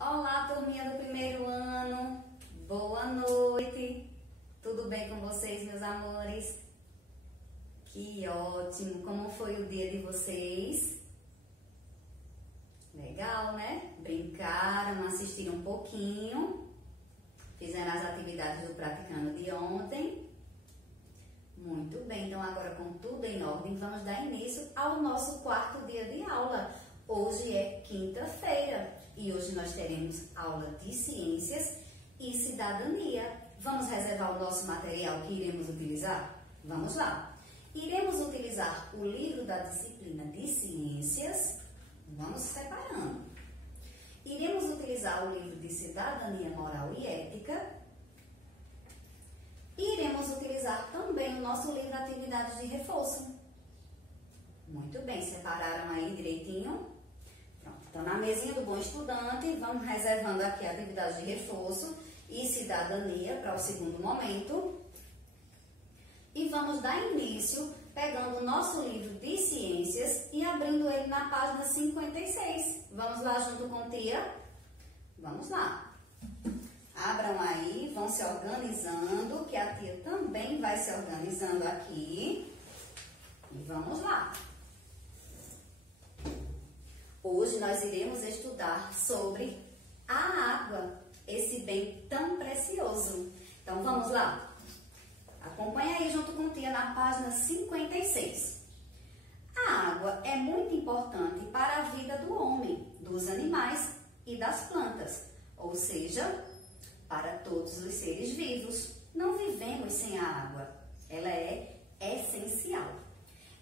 Olá, turminha do primeiro ano, boa noite, tudo bem com vocês, meus amores? Que ótimo, como foi o dia de vocês? Legal, né? Brincaram, assistiram um pouquinho, fizeram as atividades do Praticando de ontem. Muito bem, então agora com tudo em ordem, vamos dar início ao nosso quarto dia de aula. Hoje é quinta-feira e hoje nós teremos aula de ciências e cidadania. Vamos reservar o nosso material que iremos utilizar? Vamos lá! Iremos utilizar o livro da disciplina de ciências, vamos separando. Iremos utilizar o livro de cidadania moral e ética. E iremos utilizar também o nosso livro de atividades de reforço. Muito bem, separaram aí direitinho? Pronto, então na mesinha do bom estudante, vamos reservando aqui a atividade de reforço e cidadania para o segundo momento. E vamos dar início pegando o nosso livro de ciências e abrindo ele na página 56. Vamos lá junto com tia? Vamos lá. Abram aí, vão se organizando, que a tia também vai se organizando aqui. E vamos lá. Hoje nós iremos estudar sobre a água, esse bem tão precioso. Então vamos lá. Acompanha aí junto com a tia na página 56. A água é muito importante para a vida do homem, dos animais e das plantas, ou seja, para todos os seres vivos. Não vivemos sem a água. Ela é essencial.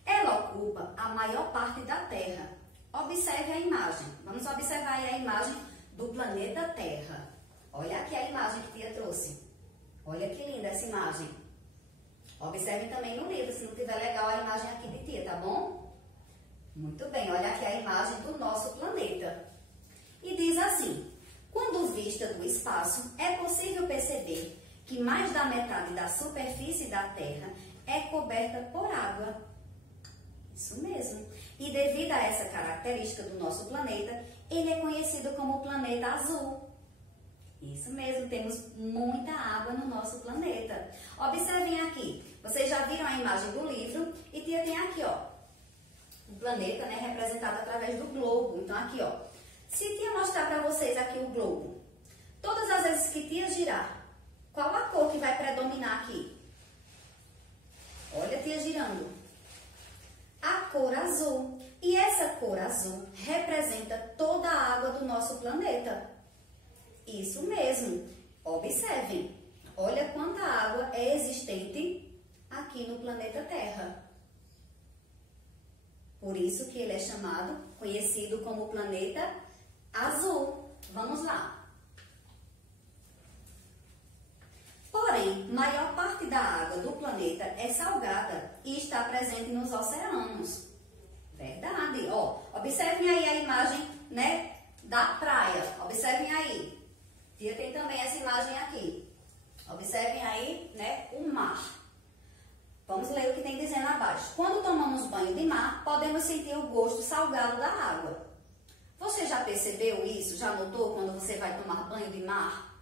Ela ocupa a maior parte da Terra. Observe a imagem. Vamos observar aí a imagem do planeta Terra. Olha aqui a imagem que tia trouxe. Olha que linda essa imagem. Observe também no livro, se não tiver legal a imagem aqui de tia, tá bom? Muito bem, olha aqui a imagem do nosso planeta. E diz assim: quando vista do espaço, é possível perceber que mais da metade da superfície da Terra é coberta por água. Isso mesmo. E devido a essa característica do nosso planeta, ele é conhecido como planeta azul. Isso mesmo, temos muita água no nosso planeta. Observem aqui, vocês já viram a imagem do livro e tia tem aqui, ó, o planeta, né, representado através do globo. Então aqui, ó, se tia mostrar para vocês aqui o globo, todas as vezes que tia girar, qual a cor que vai predominar aqui? Olha a tia girando. A cor azul. E essa cor azul representa toda a água do nosso planeta. Isso mesmo. Observem. Olha quanta água é existente aqui no planeta Terra. Por isso que ele é chamado, conhecido como planeta azul. Vamos lá. Porém, maior parte da água do planeta é salgada e está presente nos oceanos. Verdade. Ó, observem aí a imagem, né, da praia. Observem aí. Tia tem também essa imagem aqui. Observem aí, né, o mar. Vamos ler o que tem dizendo abaixo. Quando tomamos banho de mar, podemos sentir o gosto salgado da água. Você já percebeu isso? Já notou quando você vai tomar banho de mar?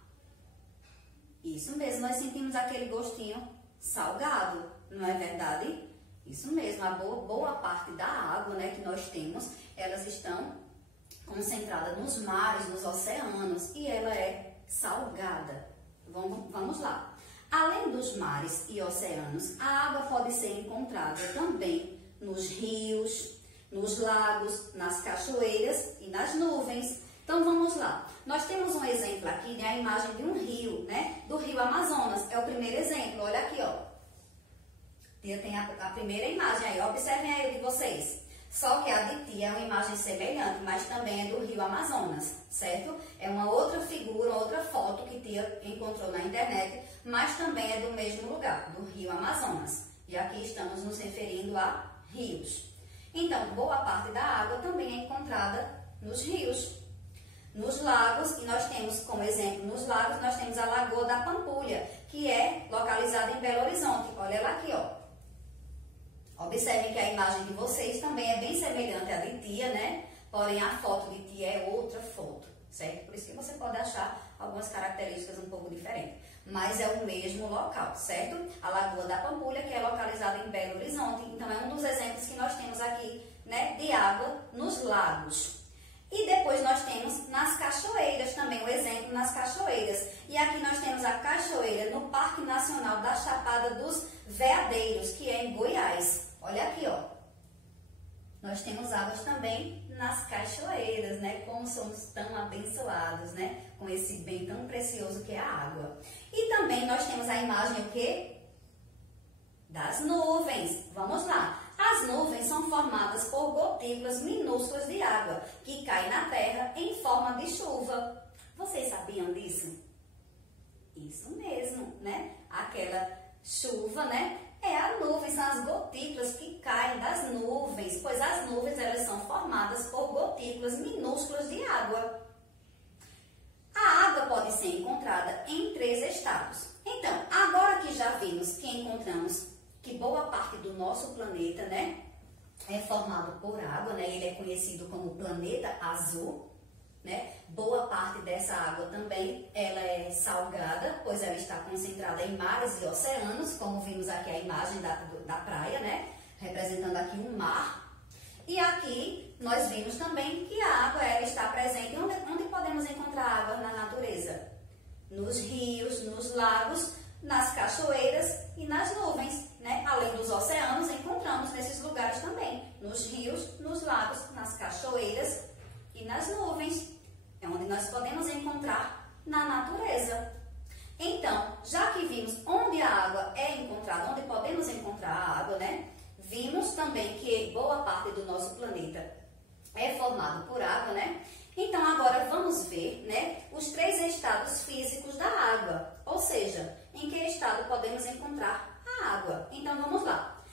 Isso mesmo, nós sentimos aquele gostinho salgado, não é verdade? Isso mesmo, a boa parte da água, né, que nós temos, elas estão concentradas nos mares, nos oceanos, e ela é salgada. Vamos lá. Além dos mares e oceanos, a água pode ser encontrada também nos rios, nos lagos, nas cachoeiras e nas nuvens. Então vamos lá. Nós temos um exemplo aqui, né, a imagem de um rio, né, do rio Amazonas. É o primeiro exemplo. Olha aqui, ó. Tia tem a primeira imagem aí. Observem aí de vocês. Só que a de tia é uma imagem semelhante, mas também é do rio Amazonas, certo? É uma outra figura, outra foto que tia encontrou na internet, mas também é do mesmo lugar, do rio Amazonas. E aqui estamos nos referindo a rios. Então, boa parte da água também é encontrada nos rios. Nos lagos, e nós temos como exemplo, nos lagos nós temos a Lagoa da Pampulha, que é localizada em Belo Horizonte. Olha ela aqui, ó. Observem que a imagem de vocês também é bem semelhante à de tia, né? Porém, a foto de tia é outra foto, certo? Por isso que você pode achar algumas características um pouco diferentes. Mas é o mesmo local, certo? A Lagoa da Pampulha, que é localizada em Belo Horizonte. Então, é um dos exemplos que nós temos aqui, né, de água nos lagos. E depois nós temos nas cachoeiras também, o exemplo nas cachoeiras. E aqui nós temos a cachoeira no Parque Nacional da Chapada dos Veadeiros, que é em Goiás. Olha aqui, ó. Nós temos águas também nas cachoeiras, né? Como somos tão abençoados, né? Com esse bem tão precioso que é a água. E também nós temos a imagem o quê? Das nuvens. Vamos lá. As nuvens são formadas por gotículas minúsculas de água que caem na terra em forma de chuva. Vocês sabiam disso? Isso mesmo, né? Aquela chuva, né? É a nuvem, são as gotículas que caem das nuvens, pois as nuvens elas são formadas por gotículas minúsculas de água. A água pode ser encontrada em 3 estados. Então, agora que já vimos que encontramos que boa parte do nosso planeta, né, é formado por água, né? Ele é conhecido como planeta azul, né? Boa parte dessa água também ela é salgada, pois ela está concentrada em mares e oceanos, como vimos aqui a imagem da praia, né? Representando aqui um mar. E aqui nós vimos também que a água ela está presente. Onde podemos encontrar água na natureza? Nos rios, nos lagos, nas cachoeiras e nas nuvens, né? Além dos oceanos, encontramos nesses lugares também. Nos rios, nos lagos, nas cachoeiras e nas nuvens. É onde nós podemos encontrar na natureza. Então, já que vimos onde a água é encontrada, onde podemos encontrar a água, né? Vimos também que boa parte do nosso planeta é formado por água, né? Então, agora vamos ver, né, os 3 estados físicos da água. Ou seja, em que estado podemos encontrar a água. Então, vamos lá.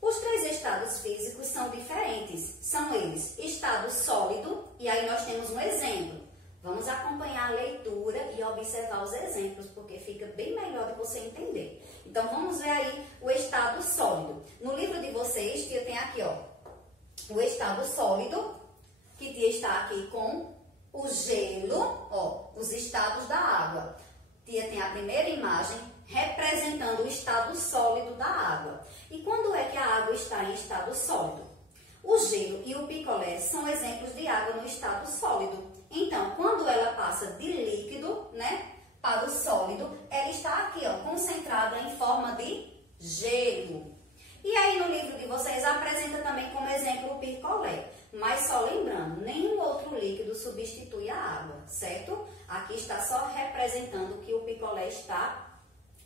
Os 3 estados físicos são diferentes. São eles, estado sólido, e aí nós temos um exemplo. Vamos acompanhar a leitura e observar os exemplos, porque fica bem melhor de você entender. Então, vamos ver aí o estado sólido. No livro de vocês, tia tem aqui, ó, o estado sólido, que tia está aqui com o gelo, ó, os estados da água. Tia tem a primeira imagem representando o estado sólido da água. E quando é que a água está em estado sólido? O gelo e o picolé são exemplos de água no estado sólido. Então, quando ela passa de líquido, né, para o sólido, ela está aqui, ó, concentrada em forma de gelo. E aí no livro de vocês apresenta também como exemplo o picolé. Mas só lembrando, nenhum outro líquido substitui a água, certo? Aqui está só representando que o picolé está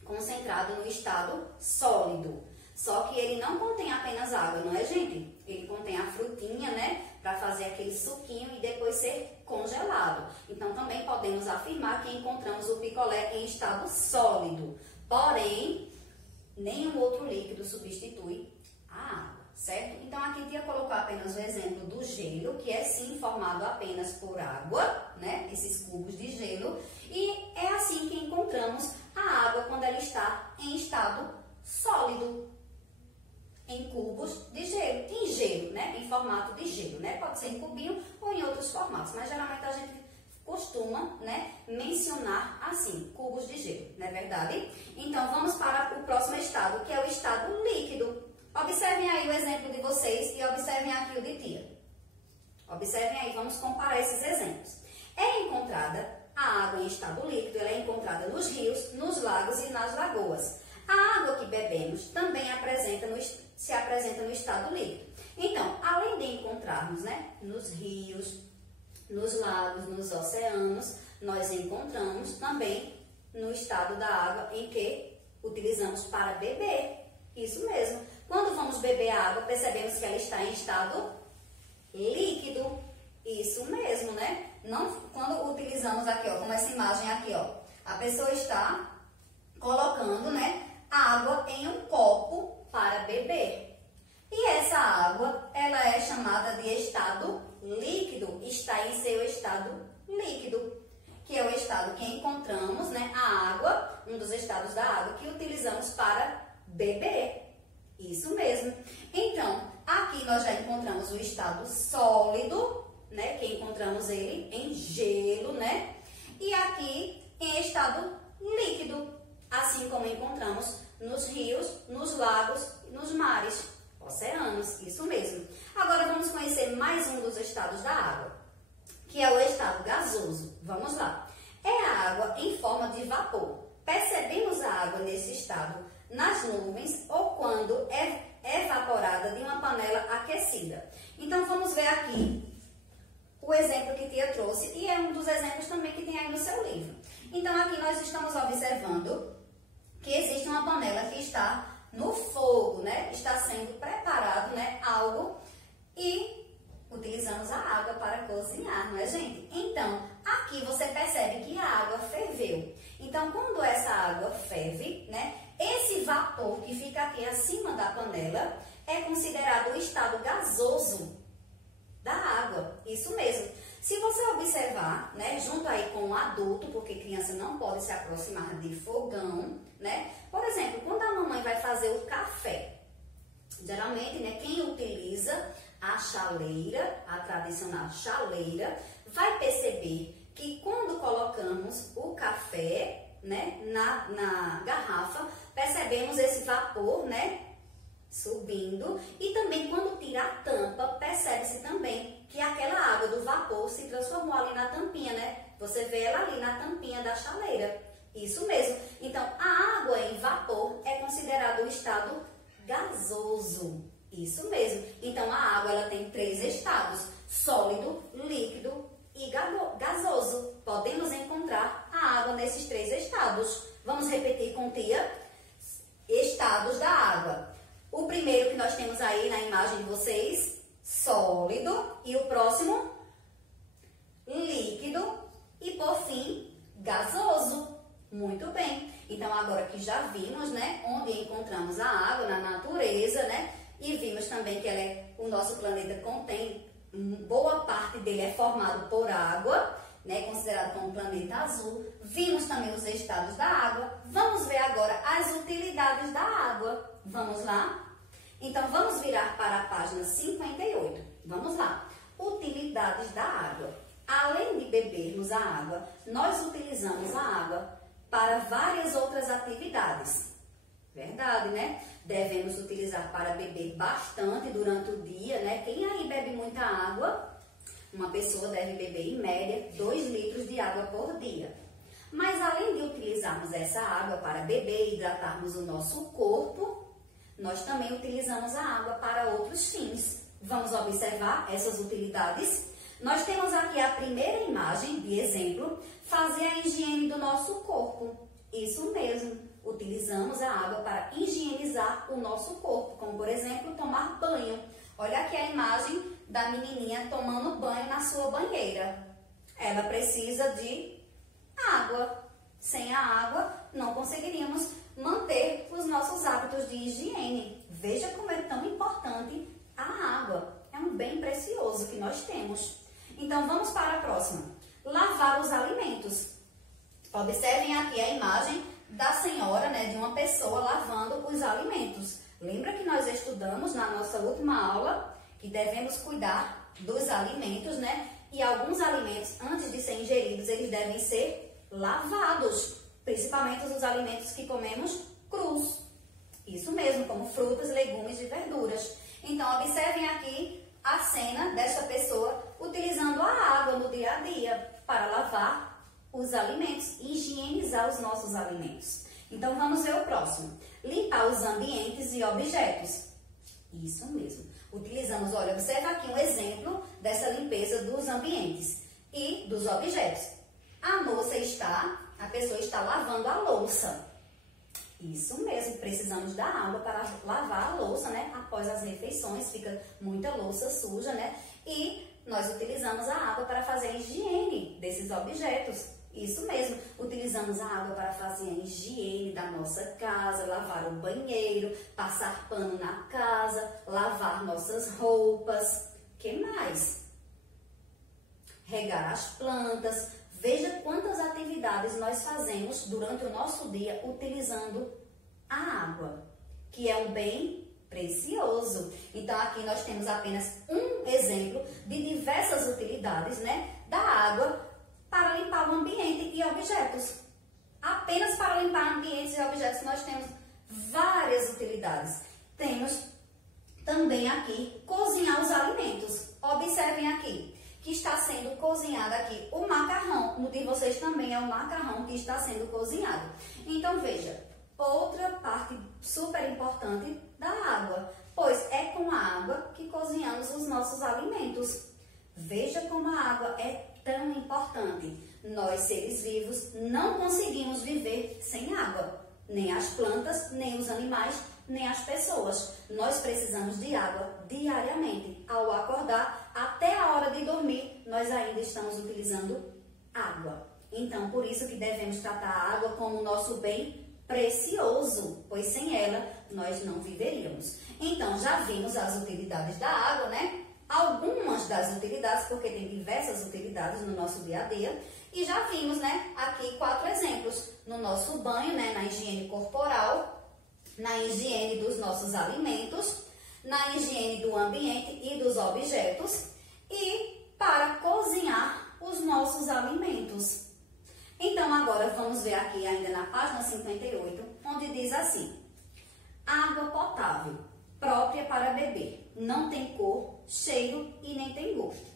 concentrado no estado sólido. Só que ele não contém apenas água, não é, gente? Ele contém a frutinha, né? Para fazer aquele suquinho e depois ser congelado. Então, também podemos afirmar que encontramos o picolé em estado sólido. Porém, nenhum outro líquido substitui a água, certo? Então, aqui tia colocou apenas o exemplo do gelo, que é sim formado apenas por água, né? Esses cubos de gelo. E é assim que encontramos a água quando ela está em estado sólido. Em cubos de gelo, em gelo, né? Em formato de gelo, né? Pode ser em cubinho ou em outros formatos, mas geralmente a gente costuma, né, mencionar assim, cubos de gelo, não é verdade? Então, vamos para o próximo estado, que é o estado líquido. Observem aí o exemplo de vocês e observem aqui o de tia. Observem aí, vamos comparar esses exemplos. É encontrada a água em estado líquido, ela é encontrada nos rios, nos lagos e nas lagoas. A água que bebemos também se apresenta no estado líquido. Então, além de encontrarmos, né, nos rios, nos lagos, nos oceanos, nós encontramos também no estado da água em que utilizamos para beber. Isso mesmo. Quando vamos beber a água, percebemos que ela está em estado líquido. Isso mesmo, né? Não, quando utilizamos aqui, ó, como essa imagem aqui, ó, a pessoa está colocando, né, água em um copo para beber. E essa água, ela é chamada de estado líquido, está em seu estado líquido, que é o estado que encontramos, né, a água, um dos estados da água que utilizamos para beber. Isso mesmo. Então, aqui nós já encontramos o estado sólido, né, que encontramos ele em gelo, né, e aqui em estado líquido, assim como encontramos nos rios, nos lagos, nos mares, oceanos, isso mesmo. Agora vamos conhecer mais um dos estados da água, que é o estado gasoso. Vamos lá. É a água em forma de vapor. Percebemos a água nesse estado nas nuvens ou quando é evaporada de uma panela aquecida. Então vamos ver aqui o exemplo que tia trouxe, e é um dos exemplos também que tem aí no seu livro. Então aqui nós estamos observando que existe uma panela que está no fogo, né? Está sendo preparado, né, algo, e utilizamos a água para cozinhar, não é, gente? Então, aqui você percebe que a água ferveu. Então, quando essa água ferve, né, esse vapor que fica aqui acima da panela é considerado o estado gasoso da água. Isso mesmo. Se você observar, né, junto aí com o adulto, porque criança não pode se aproximar de fogão, né? Por exemplo, quando a mamãe vai fazer o café, geralmente, né, quem utiliza a chaleira, a tradicional chaleira, vai perceber que quando colocamos o café, né, na garrafa, percebemos esse vapor, né, subindo, e também quando tira a tampa, percebe-se também que aquela água do vapor se transformou ali na tampinha, né? Você vê ela ali na tampinha da chaleira. Isso mesmo. Então, a água em vapor é considerado o estado gasoso. Isso mesmo. Então, a água ela tem 3 estados: sólido, líquido e gasoso. Podemos encontrar a água nesses 3 estados. Vamos repetir com tia? Estados da água. O primeiro que nós temos aí na imagem de vocês, sólido, e o próximo, líquido, e por fim, gasoso. Muito bem. Então, agora que já vimos, né, onde encontramos a água na natureza, né, e vimos também que o nosso planeta contém, boa parte dele é formado por água, né, considerado como planeta azul. Vimos também os estados da água. Vamos ver agora as utilidades da água. Vamos lá? Então, vamos virar para a página 58. Vamos lá. Utilidades da água. Além de bebermos a água, nós utilizamos a água para várias outras atividades. Verdade, né? Devemos utilizar para beber bastante durante o dia, né? Quem aí bebe muita água? Uma pessoa deve beber, em média, 2 litros de água por dia. Mas, além de utilizarmos essa água para beber e hidratarmos o nosso corpo, nós também utilizamos a água para outros fins. Vamos observar essas utilidades? Nós temos aqui a primeira imagem de exemplo, fazer a higiene do nosso corpo. Isso mesmo, utilizamos a água para higienizar o nosso corpo, como por exemplo, tomar banho. Olha aqui a imagem da menininha tomando banho na sua banheira. Ela precisa de água. Sem a água, não conseguiríamos manter os nossos hábitos de higiene. Veja como é tão importante a água. É um bem precioso que nós temos. Então, vamos para a próxima. Lavar os alimentos. Observem aqui a imagem da senhora, né, de uma pessoa lavando os alimentos. Lembra que nós estudamos na nossa última aula que devemos cuidar dos alimentos, né? E alguns alimentos, antes de serem ingeridos, eles devem ser lavados. Principalmente os alimentos que comemos crus. Isso mesmo, como frutas, legumes e verduras. Então, observem aqui a cena dessa pessoa utilizando a água no dia a dia para lavar os alimentos e higienizar os nossos alimentos. Então, vamos ver o próximo. Limpar os ambientes e objetos. Isso mesmo. Utilizamos, olha, observa aqui um exemplo dessa limpeza dos ambientes e dos objetos. A pessoa está lavando a louça. Isso mesmo, precisamos da água para lavar a louça, né? Após as refeições, fica muita louça suja, né? E nós utilizamos a água para fazer a higiene desses objetos. Isso mesmo, utilizamos a água para fazer a higiene da nossa casa, lavar o banheiro, passar pano na casa, lavar nossas roupas. Que mais? Regar as plantas. Veja quantas atividades nós fazemos durante o nosso dia utilizando a água, que é um bem precioso. Então, aqui nós temos apenas um exemplo de diversas utilidades, né, da água para limpar o ambiente e objetos. Apenas para limpar ambientes e objetos nós temos várias utilidades. Temos também aqui cozinhar os alimentos. Observem aqui que está sendo cozinhado aqui o macarrão. No de vocês também é o macarrão que está sendo cozinhado. Então veja, outra parte super importante da água, pois é com a água que cozinhamos os nossos alimentos. Veja como a água é tão importante. Nós, seres vivos, não conseguimos viver sem água. Nem as plantas, nem os animais, nem as pessoas. Nós precisamos de água diariamente. Ao acordar, até a hora de dormir, nós ainda estamos utilizando água. Então, por isso que devemos tratar a água como nosso bem precioso, pois sem ela nós não viveríamos. Então, já vimos as utilidades da água, né? Algumas das utilidades, porque tem diversas utilidades no nosso dia a dia. E já vimos, né, aqui 4 exemplos. No nosso banho, né, na higiene corporal, na higiene dos nossos alimentos, na higiene do ambiente e dos objetos e para cozinhar os nossos alimentos. Então, agora vamos ver aqui ainda na página 58, onde diz assim: água potável, própria para beber, não tem cor, cheiro e nem tem gosto.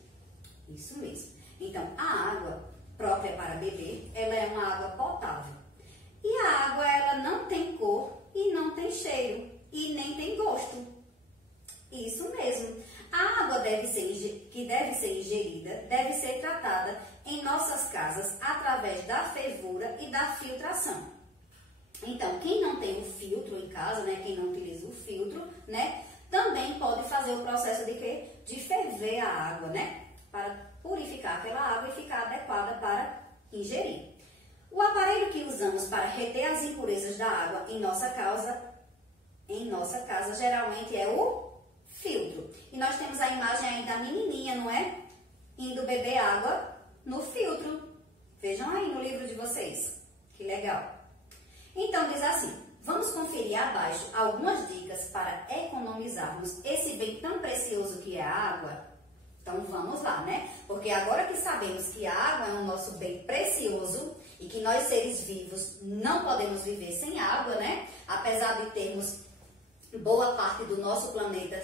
Isso mesmo. Então, a água própria para beber, ela é uma água potável. E a água, ela não tem cor e não tem cheiro e nem tem gosto. Isso mesmo. A água que deve ser ingerida, deve ser tratada em nossas casas através da fervura e da filtração. Então, quem não tem o filtro em casa, né, quem não utiliza o filtro, né, também pode fazer o processo de quê? De ferver a água, né, para purificar aquela água e ficar adequada para ingerir. O aparelho que usamos para reter as impurezas da água em nossa casa geralmente é o filtro. E nós temos a imagem aí da menininha, não é? Indo beber água no filtro. Vejam aí no livro de vocês. Que legal. Então, diz assim: vamos conferir abaixo algumas dicas para economizarmos esse bem tão precioso que é a água. Então, vamos lá, né? Porque agora que sabemos que a água é o nosso bem precioso e que nós, seres vivos, não podemos viver sem água, né? Apesar de termos boa parte do nosso planeta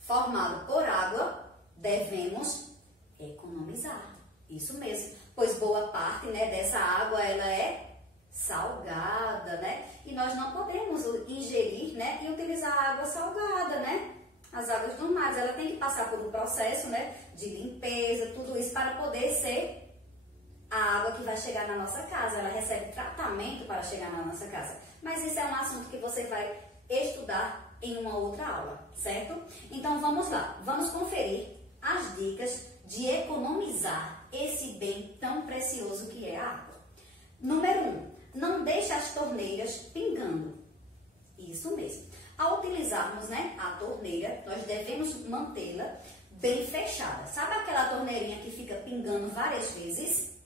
formado por água, devemos economizar. Isso mesmo, pois boa parte, né, dessa água, ela é salgada, né? E nós não podemos ingerir, né, e utilizar água salgada, né? As águas do mar, ela tem que passar por um processo, né, de limpeza, tudo isso para poder ser a água que vai chegar na nossa casa. Ela recebe tratamento para chegar na nossa casa. Mas isso é um assunto que você vai estudar em uma outra aula, certo? Então, vamos lá. Vamos conferir as dicas de economizar esse bem tão precioso que é a água. Número 1. Não deixe as torneiras pingando. Isso mesmo. Ao utilizarmos, né, a torneira, nós devemos mantê-la bem fechada. Sabe aquela torneirinha que fica pingando várias vezes?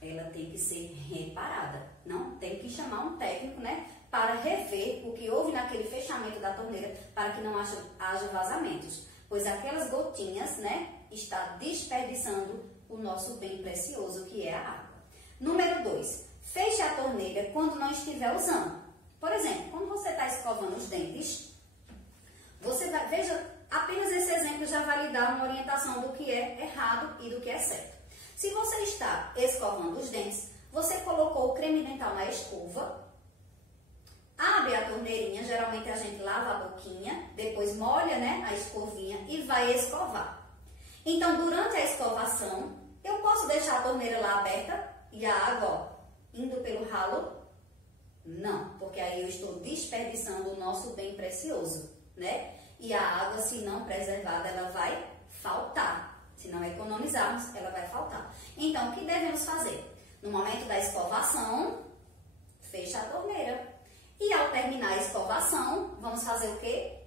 Ela tem que ser reparada. Não tem que chamar um técnico, né, para rever o que houve naquele fechamento da torneira para que não haja vazamentos. Pois aquelas gotinhas, né, está desperdiçando o nosso bem precioso que é a água. Número 2. Feche a torneira quando não estiver usando. Por exemplo, quando você está escovando os dentes, veja, apenas esse exemplo já vai lhe dar uma orientação do que é errado e do que é certo. Se você está escovando os dentes, você colocou o creme dental na escova, abre a torneirinha, geralmente a gente lava a boquinha, depois molha, né, a escovinha e vai escovar. Então, durante a escovação, eu posso deixar a torneira lá aberta e a água, ó, indo pelo ralo? Não, porque aí eu estou desperdiçando o nosso bem precioso, né? E a água, se não preservada, ela vai faltar. Se não economizarmos, ela vai faltar. Então, o que devemos fazer? No momento da escovação, fecha a torneira. E ao terminar a escovação, vamos fazer o quê?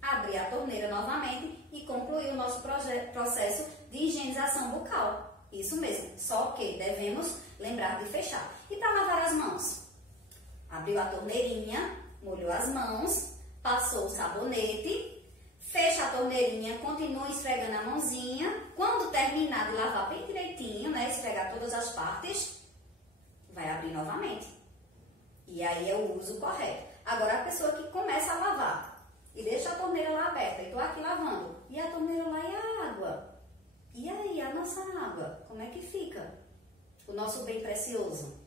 Abrir a torneira novamente e concluir o nosso processo de higienização bucal. Isso mesmo, só que devemos lembrar de fechar. E para lavar as mãos? Abriu a torneirinha, molhou as mãos, passou o sabonete, Fecha a torneirinha, continua esfregando a mãozinha. Quando terminar de lavar bem direitinho, né, esfregar todas as partes, vai abrir novamente. E aí é o uso correto. Agora, a pessoa que começa a lavar e deixa a torneira lá aberta, e tô aqui lavando, e a torneira lá e a água? E aí, a nossa água, como é que fica? O nosso bem precioso?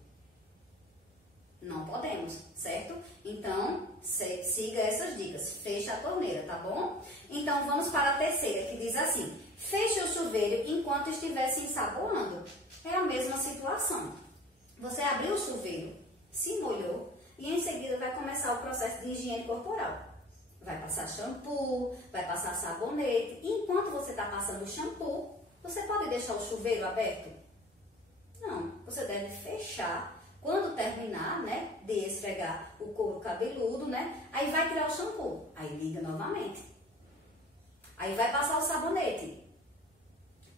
Não podemos, certo? Então, siga essas dicas. Fecha a torneira, tá bom? Então, vamos para a terceira, que diz assim: feche o chuveiro enquanto estiver se ensaboando. É a mesma situação. Você abriu o chuveiro, se molhou e em seguida vai começar o processo de higiene corporal. Vai passar shampoo, vai passar sabonete. E enquanto você está passando o shampoo, você pode deixar o chuveiro aberto? Não, você deve fechar. Quando terminar, né, de esfregar o couro cabeludo, né, aí vai tirar o shampoo, aí liga novamente. Aí vai passar o sabonete.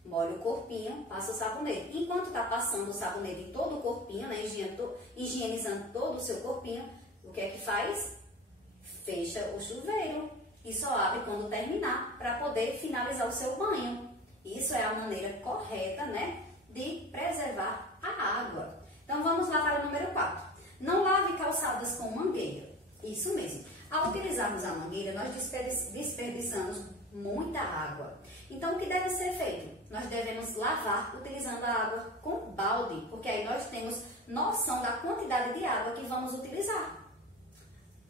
Molha o corpinho, passa o sabonete. Enquanto tá passando o sabonete em todo o corpinho, né, higienizando todo o seu corpinho, o que é que faz? Fecha o chuveiro e só abre quando terminar, para poder finalizar o seu banho. Isso é a maneira correta, né, de preservar a água. Então, vamos lá para o número 4. Não lave calçadas com mangueira. Isso mesmo. Ao utilizarmos a mangueira, nós desperdiçamos muita água. Então, o que deve ser feito? Nós devemos lavar utilizando a água com balde, porque aí nós temos noção da quantidade de água que vamos utilizar.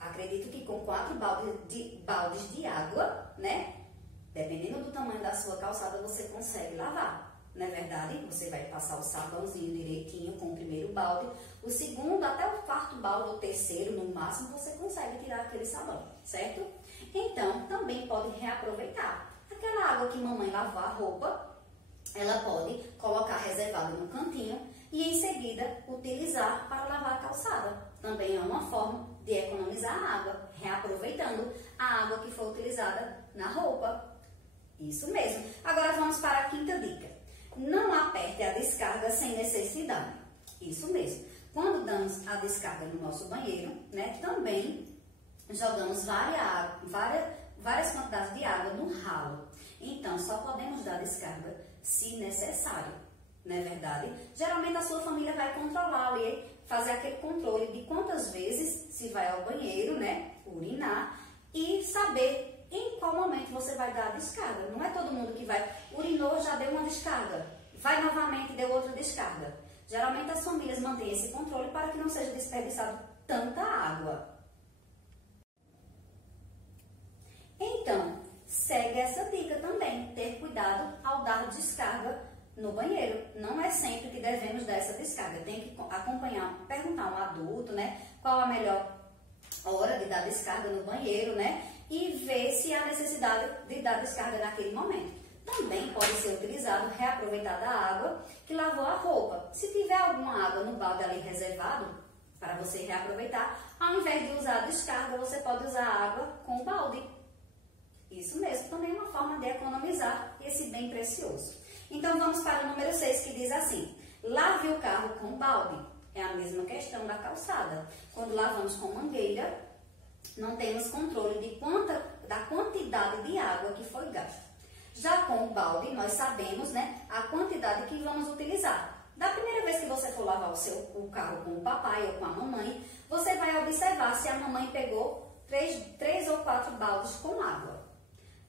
Acredito que com 4 baldes de água, né? Dependendo do tamanho da sua calçada, você consegue lavar. Não é verdade? Você vai passar o sabãozinho direitinho com o primeiro balde. O segundo, até o 4º balde, ou terceiro, no máximo, você consegue tirar aquele sabão, certo? Então, também pode reaproveitar. Aquela água que mamãe lavou a roupa, ela pode colocar reservada no cantinho e em seguida utilizar para lavar a calçada. Também é uma forma de economizar a água, reaproveitando a água que foi utilizada na roupa. Isso mesmo. Agora vamos para a 5ª dica. Não aperte a descarga sem necessidade. Isso mesmo. Quando damos a descarga no nosso banheiro, né, também jogamos várias quantidades de água no ralo. Então, só podemos dar descarga se necessário. Não é verdade? Geralmente a sua família vai controlar ali, fazer aquele controle de quantas vezes se vai ao banheiro, né, urinar, e saber em qual momento você vai dar a descarga. Não é todo mundo que vai, urinou, já deu uma descarga, vai novamente e deu outra descarga. Geralmente as famílias mantêm esse controle para que não seja desperdiçado tanta água. Então, segue essa dica também, ter cuidado ao dar descarga no banheiro. Não é sempre que devemos dar essa descarga. Tem que acompanhar, perguntar a um adulto, né, qual a melhor hora de dar descarga no banheiro, né, e ver se há necessidade de dar descarga naquele momento. Também pode ser utilizado, reaproveitada a água que lavou a roupa. Se tiver alguma água no balde ali reservado, para você reaproveitar, ao invés de usar a descarga, você pode usar a água com o balde. Isso mesmo, também é uma forma de economizar esse bem precioso. Então vamos para o número 6, que diz assim: lave o carro com balde. É a mesma questão da calçada. Quando lavamos com mangueira, não temos controle da quantidade de água que foi gasta. Já com o balde, nós sabemos, né, a quantidade que vamos utilizar. Da primeira vez que você for lavar o carro com o papai ou com a mamãe, você vai observar se a mamãe pegou 3 ou 4 baldes com água.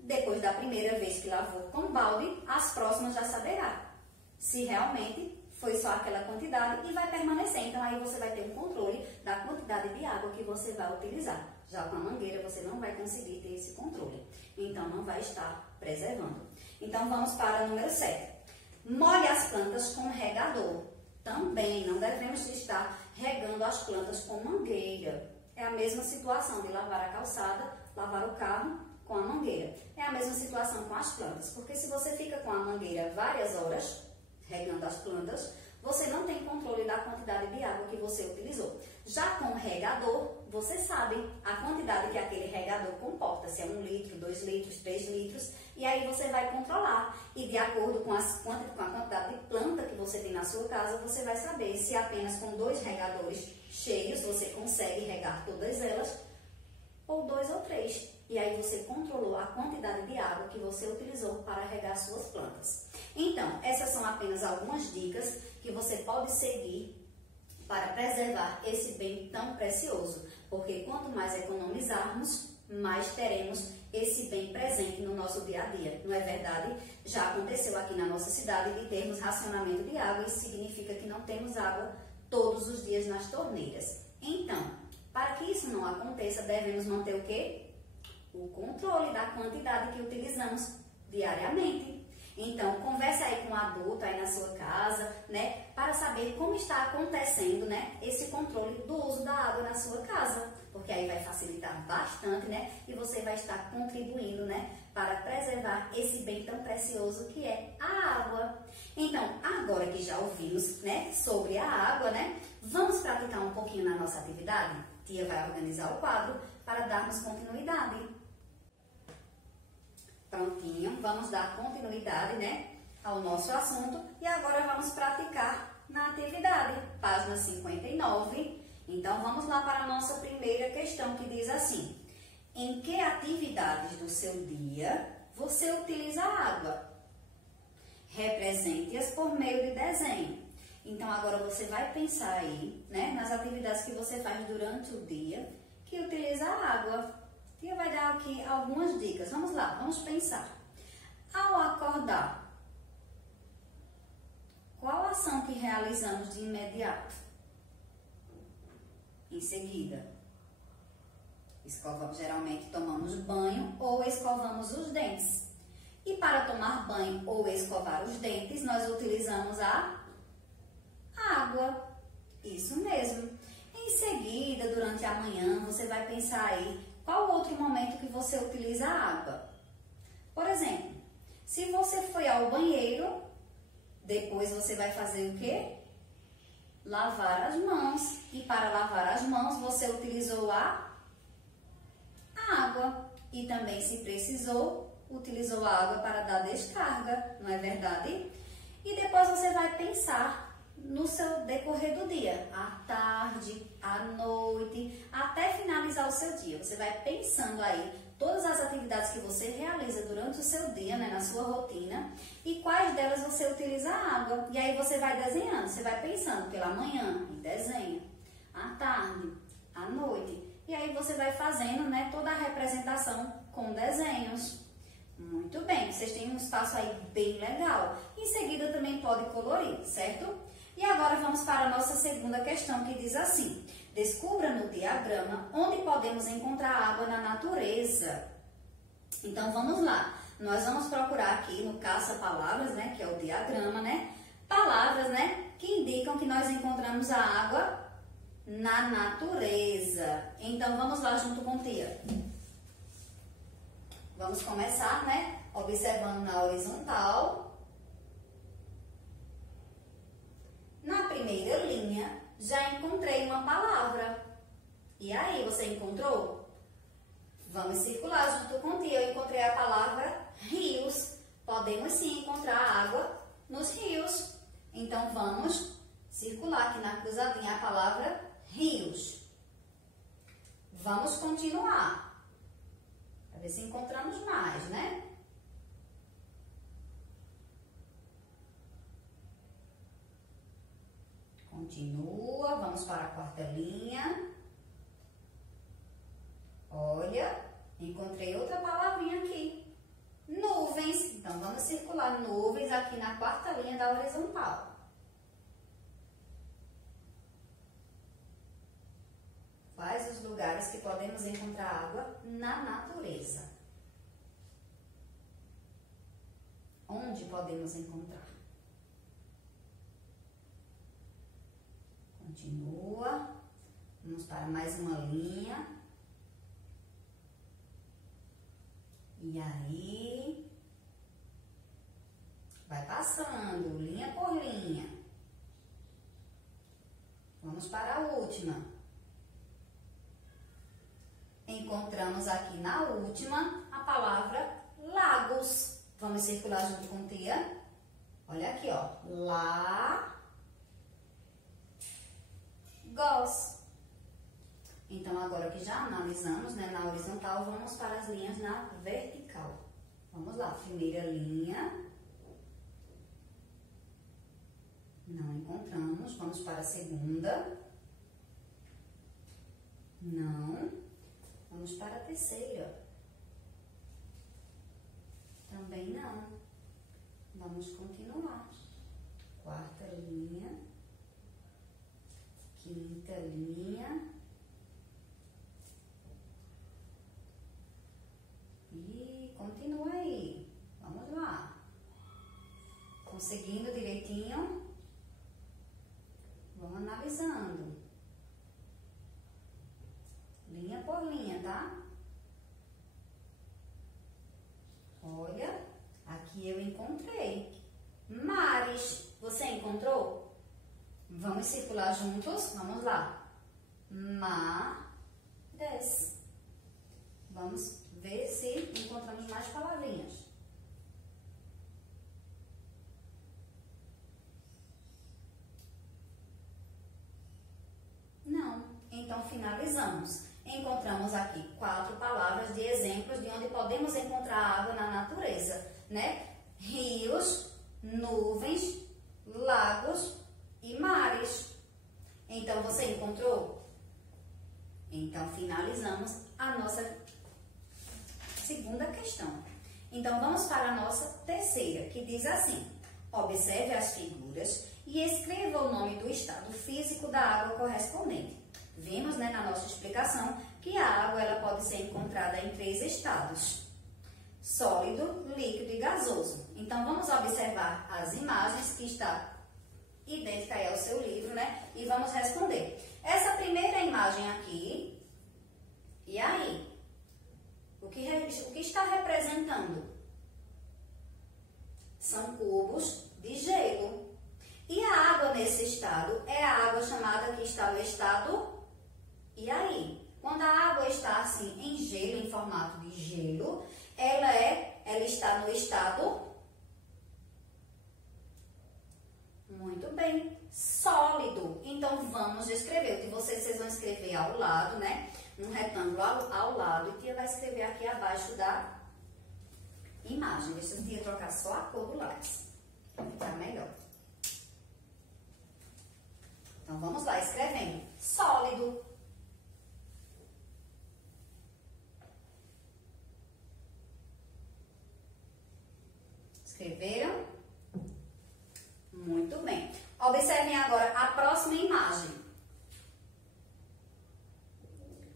Depois da primeira vez que lavou com o balde, as próximas já saberá se realmente foi só aquela quantidade e vai permanecer. Então, aí você vai ter um controle da quantidade de água que você vai utilizar. Já com a mangueira, você não vai conseguir ter esse controle. Então, não vai estar preservando. Então, vamos para o número 7. Molhe as plantas com regador. Também não devemos estar regando as plantas com mangueira. É a mesma situação de lavar a calçada, lavar o carro com a mangueira. É a mesma situação com as plantas. Porque se você fica com a mangueira várias horas regando as plantas, você não tem controle da quantidade de água que você utilizou. Já com o regador, você sabe a quantidade que aquele regador comporta, se é 1 litro, 2 litros, 3 litros, e aí você vai controlar. E de acordo com a quantidade de planta que você tem na sua casa, você vai saber se apenas com 2 regadores cheios você consegue regar todas elas, ou 2 ou 3. e aí você controlou a quantidade de água que você utilizou para regar suas plantas. Então, essas são apenas algumas dicas que você pode seguir para preservar esse bem tão precioso, porque quanto mais economizarmos, mais teremos esse bem presente no nosso dia a dia, não é verdade? Já aconteceu aqui na nossa cidade de termos racionamento de água, isso significa que não temos água todos os dias nas torneiras. Então, para que isso não aconteça, devemos manter o quê? O controle da quantidade que utilizamos diariamente. Então, converse aí com um adulto aí na sua casa, né, para saber como está acontecendo, né, esse controle do uso da água na sua casa, porque aí vai facilitar bastante, né, e você vai estar contribuindo, né, para preservar esse bem tão precioso que é a água. Então, agora que já ouvimos, né, sobre a água, né, vamos praticar um pouquinho na nossa atividade? Tia vai organizar o quadro para darmos continuidade. Prontinho, vamos dar continuidade, né, ao nosso assunto e agora vamos praticar na atividade, página 59. Então, vamos lá para a nossa primeira questão que diz assim: em que atividades do seu dia você utiliza a água? Represente-as por meio de desenho. Então, agora você vai pensar aí, né, nas atividades que você faz durante o dia que utiliza a água. E eu vai dar aqui algumas dicas. Vamos lá, vamos pensar. Ao acordar, qual ação que realizamos de imediato? Em seguida, geralmente tomamos banho ou escovamos os dentes. E para tomar banho ou escovar os dentes, nós utilizamos a água. Isso mesmo. Em seguida, durante a manhã, você vai pensar aí qual outro momento que você utiliza a água. Por exemplo, se você foi ao banheiro, depois você vai fazer o quê? Lavar as mãos. E para lavar as mãos, você utilizou a água. E também, se precisou, utilizou a água para dar descarga, não é verdade? E depois você vai pensar no seu decorrer do dia, à tarde, à noite, até finalizar o seu dia. Você vai pensando aí todas as atividades que você realiza durante o seu dia, né, na sua rotina, e quais delas você utiliza a água. E aí você vai desenhando, você vai pensando pela manhã e desenha, à tarde, à noite. E aí você vai fazendo, né, toda a representação com desenhos. Muito bem, vocês têm um espaço aí bem legal. Em seguida também pode colorir, certo? E agora vamos para a nossa segunda questão, que diz assim: descubra no diagrama onde podemos encontrar água na natureza. Então vamos lá, nós vamos procurar aqui no caça-palavras, né, que é o diagrama, né, palavras, né, que indicam que nós encontramos a água na natureza. Então vamos lá junto com tia. Vamos começar, né, observando na horizontal. Na primeira linha, já encontrei uma palavra. E aí, você encontrou? Vamos circular junto com tia. Eu encontrei a palavra rios. Podemos sim encontrar água nos rios. Então, vamos circular aqui na cruzadinha a palavra rios. Vamos continuar. Para ver se encontramos mais, né? Continua, vamos para a quarta linha. Olha, encontrei outra palavrinha aqui. Nuvens. Então, vamos circular nuvens aqui na quarta linha da horizontal. Quais os lugares que podemos encontrar água na natureza? Onde podemos encontrar? Continua. Vamos para mais uma linha. E aí, vai passando, linha por linha. Vamos para a última. Encontramos aqui na última a palavra lagos. Vamos circular junto com tia. Olha aqui, ó. Lagos. Então, agora que já analisamos, né, na horizontal, vamos para as linhas na vertical. Vamos lá, primeira linha. Não encontramos, vamos para a segunda. Não. Vamos para a terceira. Também não. Vamos continuar. Quarta linha. Quinta linha. E continua aí. Vamos lá. Conseguindo direitinho? Vamos analisando. Linha por linha, tá? Olha, aqui eu encontrei. Mares, você encontrou? Vamos circular juntos? Vamos lá. Mares. Vamos ver se encontramos mais palavrinhas. Não. Então, finalizamos. Encontramos aqui 4 palavras de exemplos de onde podemos encontrar água na natureza, né? Rios, nuvens, lagos e mares. Então, você encontrou? Então, finalizamos a nossa segunda questão. Então, vamos para a nossa terceira, que diz assim: observe as figuras e escreva o nome do estado físico da água correspondente. Vimos, né, na nossa explicação que a água ela pode ser encontrada em 3 estados: sólido, líquido e gasoso. Então, vamos observar as imagens que está idêntica aí ao seu livro, né? E vamos responder. Essa primeira imagem aqui, e aí? O que está representando? São cubos de gelo. E a água nesse estado é a água chamada que está no estado... E aí? Quando a água está assim em gelo, em formato de gelo, ela está no estado... Muito bem, sólido. Então, vamos escrever. O de vocês vão escrever ao lado, né? Um retângulo ao lado. E tia vai escrever aqui abaixo da imagem. Deixa a tia trocar só a cor do lápis. Tá melhor. Então, vamos lá, escrevendo. Sólido. Escreveram? Muito bem. Observem agora a próxima imagem.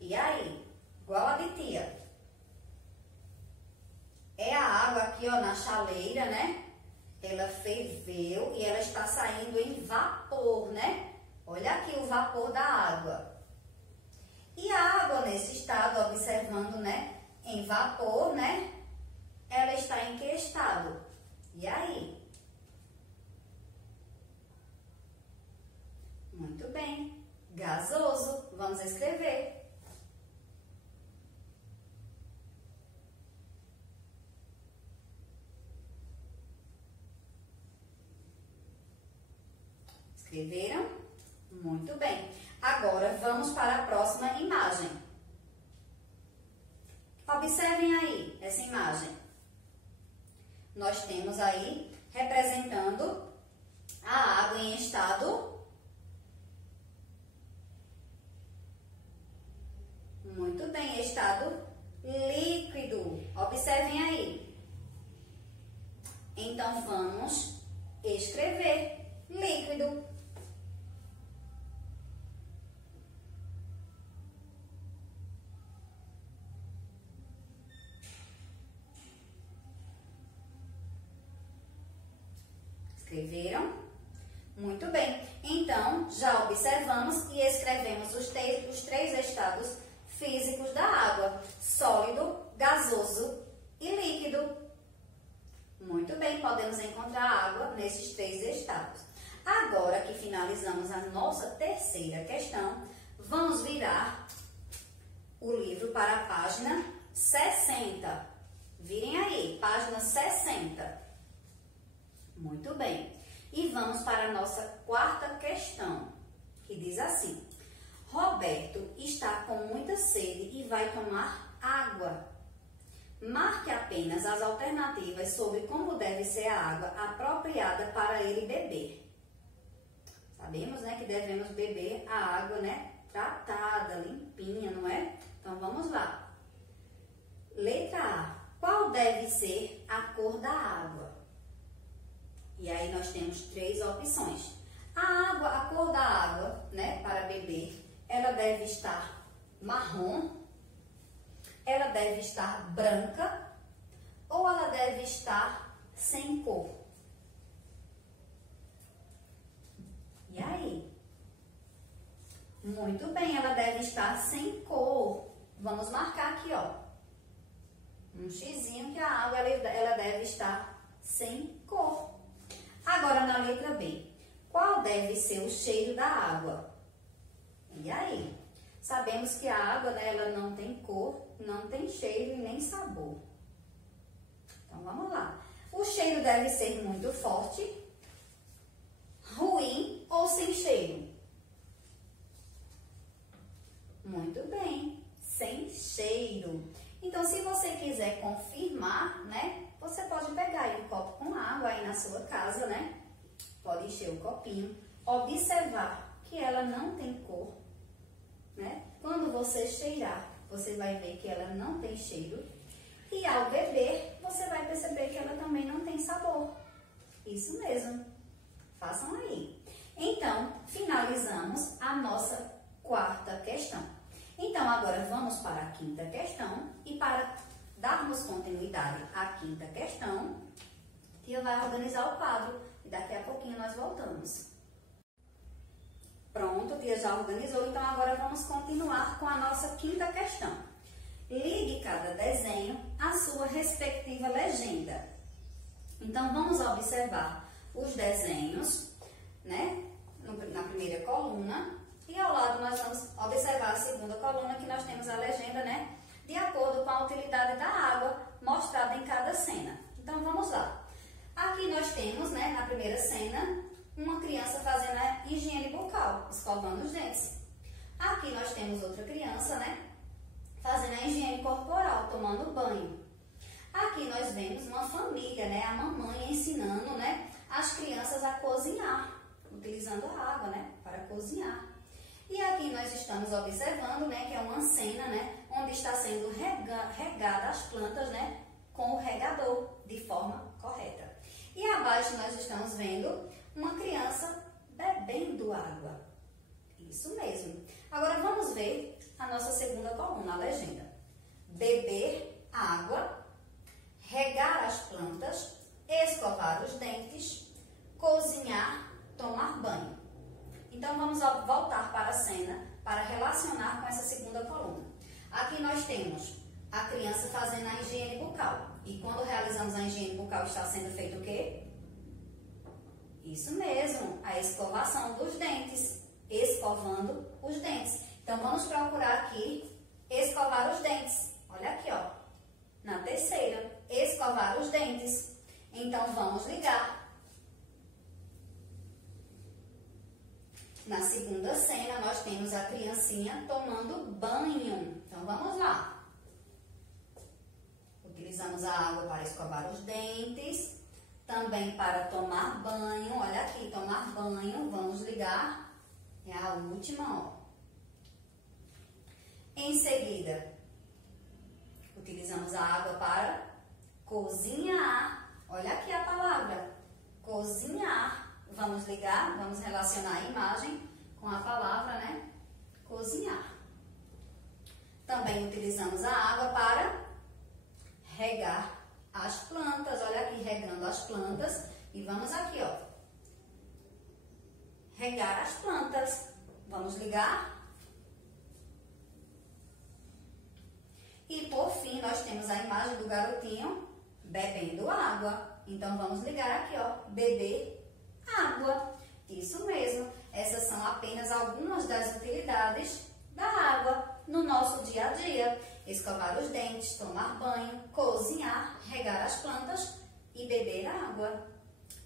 E aí? Igual a de tia. É a água aqui, ó, na chaleira, né? Ela ferveu e ela está saindo em vapor, né? Olha aqui o vapor da água. E a água nesse estado, observando, né? Em vapor, né? Ela está em que estado? E aí? Muito bem. Gasoso. Vamos escrever. Escreveram? Muito bem. Agora, vamos para a próxima imagem. Observem aí essa imagem. Nós temos aí representando a água em estado... Muito bem, estado líquido. Observem aí. Então, vamos escrever líquido. Escreveram? Muito bem. Então, já observamos e escrevemos os 3 estados físicos da água: sólido, gasoso e líquido. Muito bem, podemos encontrar água nesses 3 estados. Agora que finalizamos a nossa terceira questão, vamos virar o livro para a página 60. Virem aí, página 60. Muito bem. E vamos para a nossa quarta questão, que diz assim: Roberto está com muita sede e vai tomar água. Marque apenas as alternativas sobre como deve ser a água apropriada para ele beber. Sabemos, né, que devemos beber a água, né, tratada, limpinha, não é? Então, vamos lá. Letra A. Qual deve ser a cor da água? E aí, nós temos 3 opções. A cor da água, né, para beber, ela deve estar marrom, ela deve estar branca ou ela deve estar sem cor? E aí? Muito bem, ela deve estar sem cor. Vamos marcar aqui, ó. Um xizinho que a água ela deve estar sem cor. Agora, na letra B. Qual deve ser o cheiro da água? E aí? Sabemos que a água, né, ela não tem cor, não tem cheiro e nem sabor. Então, vamos lá. O cheiro deve ser muito forte, ruim ou sem cheiro? Muito bem, sem cheiro. Então, se você quiser confirmar, né, você pode pegar aí um copo com água aí na sua casa, né? Pode encher o copinho, observar que ela não tem cor, né? Quando você cheirar, você vai ver que ela não tem cheiro. E ao beber, você vai perceber que ela também não tem sabor. Isso mesmo. Façam aí. Então, finalizamos a nossa 4ª questão. Então, agora vamos para a 5ª questão. E para darmos continuidade à 5ª questão, Tia vai organizar o quadro e daqui a pouquinho nós voltamos. Pronto, Tia já organizou, então agora vamos continuar com a nossa 5ª questão. Ligue cada desenho à sua respectiva legenda. Então, vamos observar os desenhos, né, na primeira coluna, e ao lado nós vamos observar a segunda coluna, que nós temos a legenda, né, de acordo com a utilidade da água mostrada em cada cena. Então, vamos lá. Aqui nós temos, né, na primeira cena, uma criança fazendo a higiene bucal, escovando os dentes. Aqui nós temos outra criança, né, fazendo a higiene corporal, tomando banho. Aqui nós vemos uma família, né, a mamãe ensinando, né, as crianças a cozinhar, utilizando a água, né, para cozinhar. E aqui nós estamos observando, né, que é uma cena, né, onde está sendo regada as plantas, né, com o regador, de forma correta. E abaixo nós estamos vendo uma criança bebendo água. Isso mesmo. Agora vamos ver a nossa segunda coluna, a legenda. Beber água, regar as plantas, escovar os dentes, cozinhar, tomar banho. Então, vamos voltar para a cena para relacionar com essa segunda coluna. Aqui nós temos a criança fazendo a higiene bucal. E quando realizamos a higiene bucal, está sendo feito o quê? Isso mesmo, a escovação dos dentes. Escovando os dentes. Então, vamos procurar aqui escovar os dentes. Olha aqui, ó. Na terceira, escovar os dentes. Então, vamos ligar. Na segunda cena, nós temos a criancinha tomando banho. Então, vamos lá. Utilizamos a água para escovar os dentes, também para tomar banho. Olha aqui, tomar banho. Vamos ligar. É a última, ó. Em seguida, utilizamos a água para cozinhar. Olha aqui a palavra, cozinhar. Vamos ligar, vamos relacionar a imagem com a palavra, né? Cozinhar. Também utilizamos a água para regar as plantas. Olha aqui, regando as plantas. E vamos aqui, ó. Regar as plantas. Vamos ligar. E por fim, nós temos a imagem do garotinho bebendo água. Então, vamos ligar aqui, ó. Beber água. Isso mesmo. Essas são apenas algumas das utilidades da água no nosso dia a dia. Escovar os dentes, tomar banho, cozinhar, regar as plantas e beber água.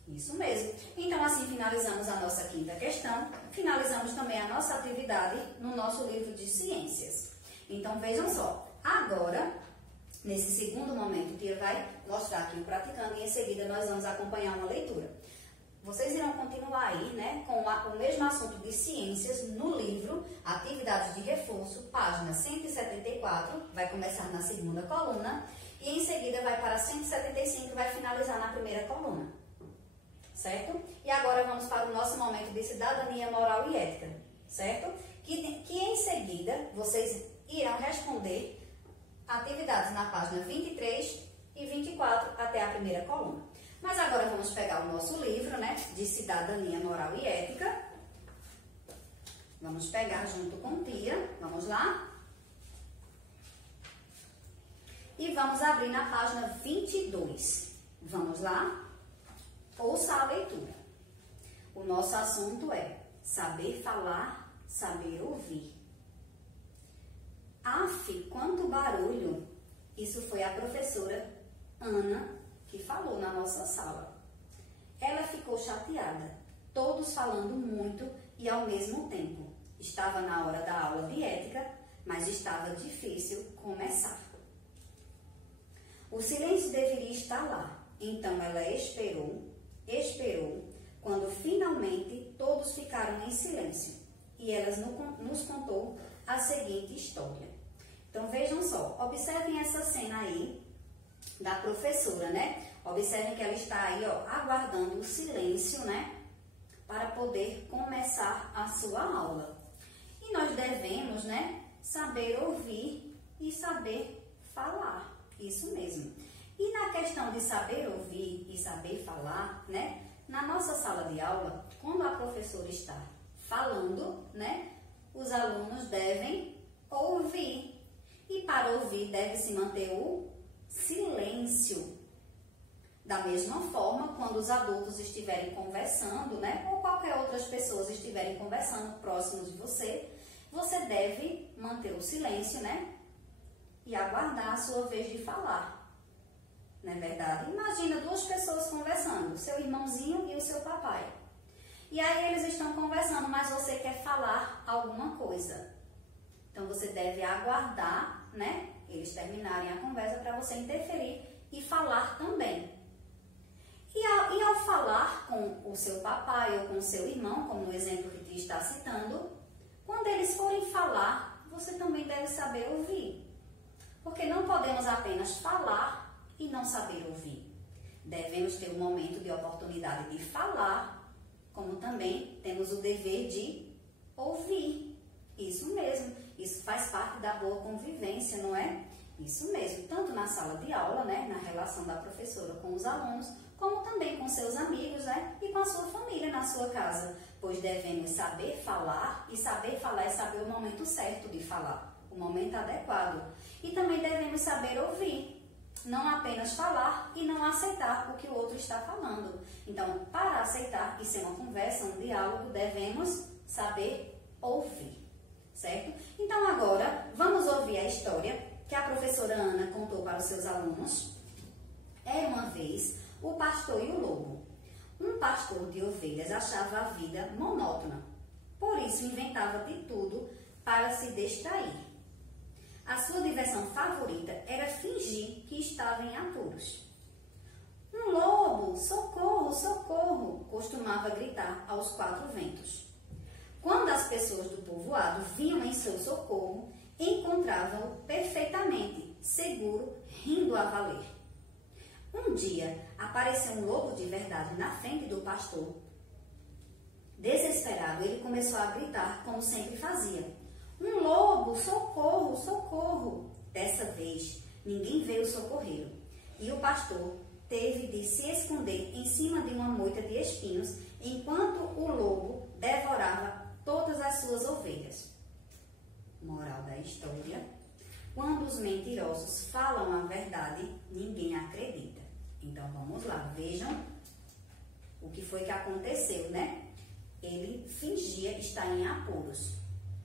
Isso mesmo. Então, assim finalizamos a nossa quinta questão. Finalizamos também a nossa atividade no nosso livro de ciências. Então, vejam só. Agora, nesse segundo momento, o tia vai mostrar aqui o praticando e em seguida nós vamos acompanhar uma leitura. Vocês irão continuar aí, né, com o mesmo assunto de ciências no livro Atividades de Reforço, página 174, vai começar na segunda coluna e em seguida vai para 175 e vai finalizar na primeira coluna, certo? E agora vamos para o nosso momento de cidadania moral e ética, certo? Que em seguida vocês irão responder atividades na página 23 e 24 até a primeira coluna. Mas agora vamos pegar o nosso livro, né, de cidadania moral e ética. Vamos pegar junto com tia, vamos lá? E vamos abrir na página 22. Vamos lá? Ouça a leitura. O nosso assunto é saber falar, saber ouvir. Aff, quanto barulho! Isso foi a professora Ana que falou na nossa sala. Ela ficou chateada, todos falando muito e ao mesmo tempo. Estava na hora da aula de ética, mas estava difícil começar. O silêncio deveria estar lá, então ela esperou, quando finalmente todos ficaram em silêncio e ela nos contou a seguinte história. Então vejam só, observem essa cena aí da professora, né? Observem que ela está aí, ó, aguardando o silêncio, né? Para poder começar a sua aula. E nós devemos, né? Saber ouvir e saber falar. Isso mesmo. E na questão de saber ouvir e saber falar, né? Na nossa sala de aula, quando a professora está falando, né? Os alunos devem ouvir. E para ouvir deve-se manter o silêncio. Da mesma forma, quando os adultos estiverem conversando, né, ou qualquer outras pessoas estiverem conversando próximos de você, você deve manter o silêncio, né, e aguardar a sua vez de falar. Não é verdade? Imagina duas pessoas conversando, seu irmãozinho e o seu papai. E aí eles estão conversando, mas você quer falar alguma coisa. Então você deve aguardar, né, eles terminarem a conversa para você interferir e falar também. E ao falar com o seu papai ou com o seu irmão, como no exemplo que te está citando, quando eles forem falar, você também deve saber ouvir. Porque não podemos apenas falar e não saber ouvir. Devemos ter um momento de oportunidade de falar, como também temos o dever de ouvir. Isso mesmo, isso faz parte da boa convivência, não é? Isso mesmo, tanto na sala de aula, né, na relação da professora com os alunos, como também com seus amigos, né, e com a sua família na sua casa, pois devemos saber falar, e saber falar é saber o momento certo de falar, o momento adequado. E também devemos saber ouvir, não apenas falar e não aceitar o que o outro está falando. Então, para aceitar e ser uma conversa, um diálogo, devemos saber ouvir, certo? Então, agora, vamos ouvir a história que a professora Ana contou para os seus alunos. Era uma vez o pastor e o lobo. Um pastor de ovelhas achava a vida monótona, por isso inventava de tudo para se distrair. A sua diversão favorita era fingir que estava em apuros. Um lobo, socorro, socorro, costumava gritar aos quatro ventos. Quando as pessoas do povoado vinham em seu socorro, encontravam-o perfeitamente seguro, rindo a valer. Um dia, apareceu um lobo de verdade na frente do pastor. Desesperado, ele começou a gritar, como sempre fazia. Um lobo, socorro, socorro! Dessa vez, ninguém veio socorrê-lo, e o pastor teve de se esconder em cima de uma moita de espinhos, enquanto o lobo devorava todas as suas ovelhas. Moral da história: quando os mentirosos falam a verdade, ninguém acredita. Então vamos lá, vejam o que foi que aconteceu, né? Ele fingia estar em apuros,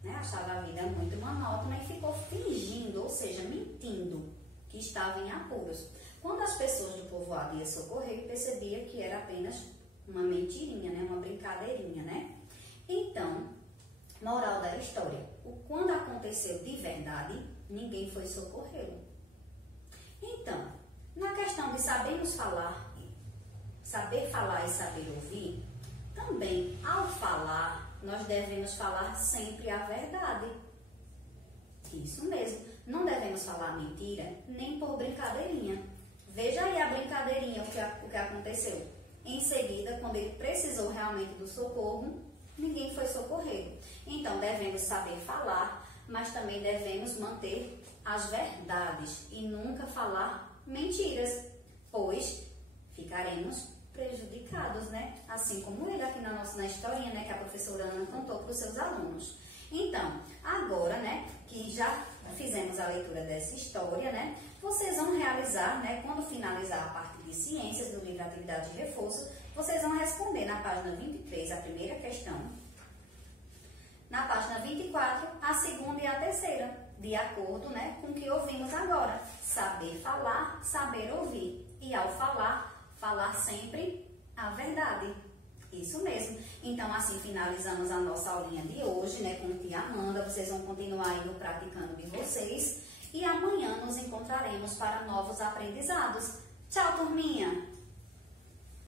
né? Achava a vida muito monótona e ficou fingindo, ou seja, mentindo, que estava em apuros. Quando as pessoas do povoado iam socorrer, percebia que era apenas uma mentirinha, né? Uma brincadeirinha, né? Então, moral da história, quando aconteceu de verdade, ninguém foi socorrê-lo. Então, na questão de sabermos falar, saber falar e saber ouvir, também, ao falar, nós devemos falar sempre a verdade. Isso mesmo, não devemos falar mentira, nem por brincadeirinha. Veja aí a brincadeirinha, o que aconteceu. Em seguida, quando ele precisou realmente do socorro, ninguém foi socorrido. Então, devemos saber falar, mas também devemos manter as verdades e nunca falar mentiras, pois ficaremos prejudicados, né? Assim como ele aqui na historinha, né, que a professora Ana contou para os seus alunos. Então, agora, né, que já fizemos a leitura dessa história, né, vocês vão realizar, né, quando finalizar a parte de ciências do livro Atividade de Reforço, vocês vão responder na página 23 a primeira questão, na página 24 a segunda e a terceira, de acordo, né, com o que ouvimos agora. Saber falar, saber ouvir. E ao falar, falar sempre a verdade. Isso mesmo. Então, assim finalizamos a nossa aulinha de hoje, né, com a tia Amanda. Vocês vão continuar indo praticando de vocês. E amanhã nos encontraremos para novos aprendizados. Tchau, turminha!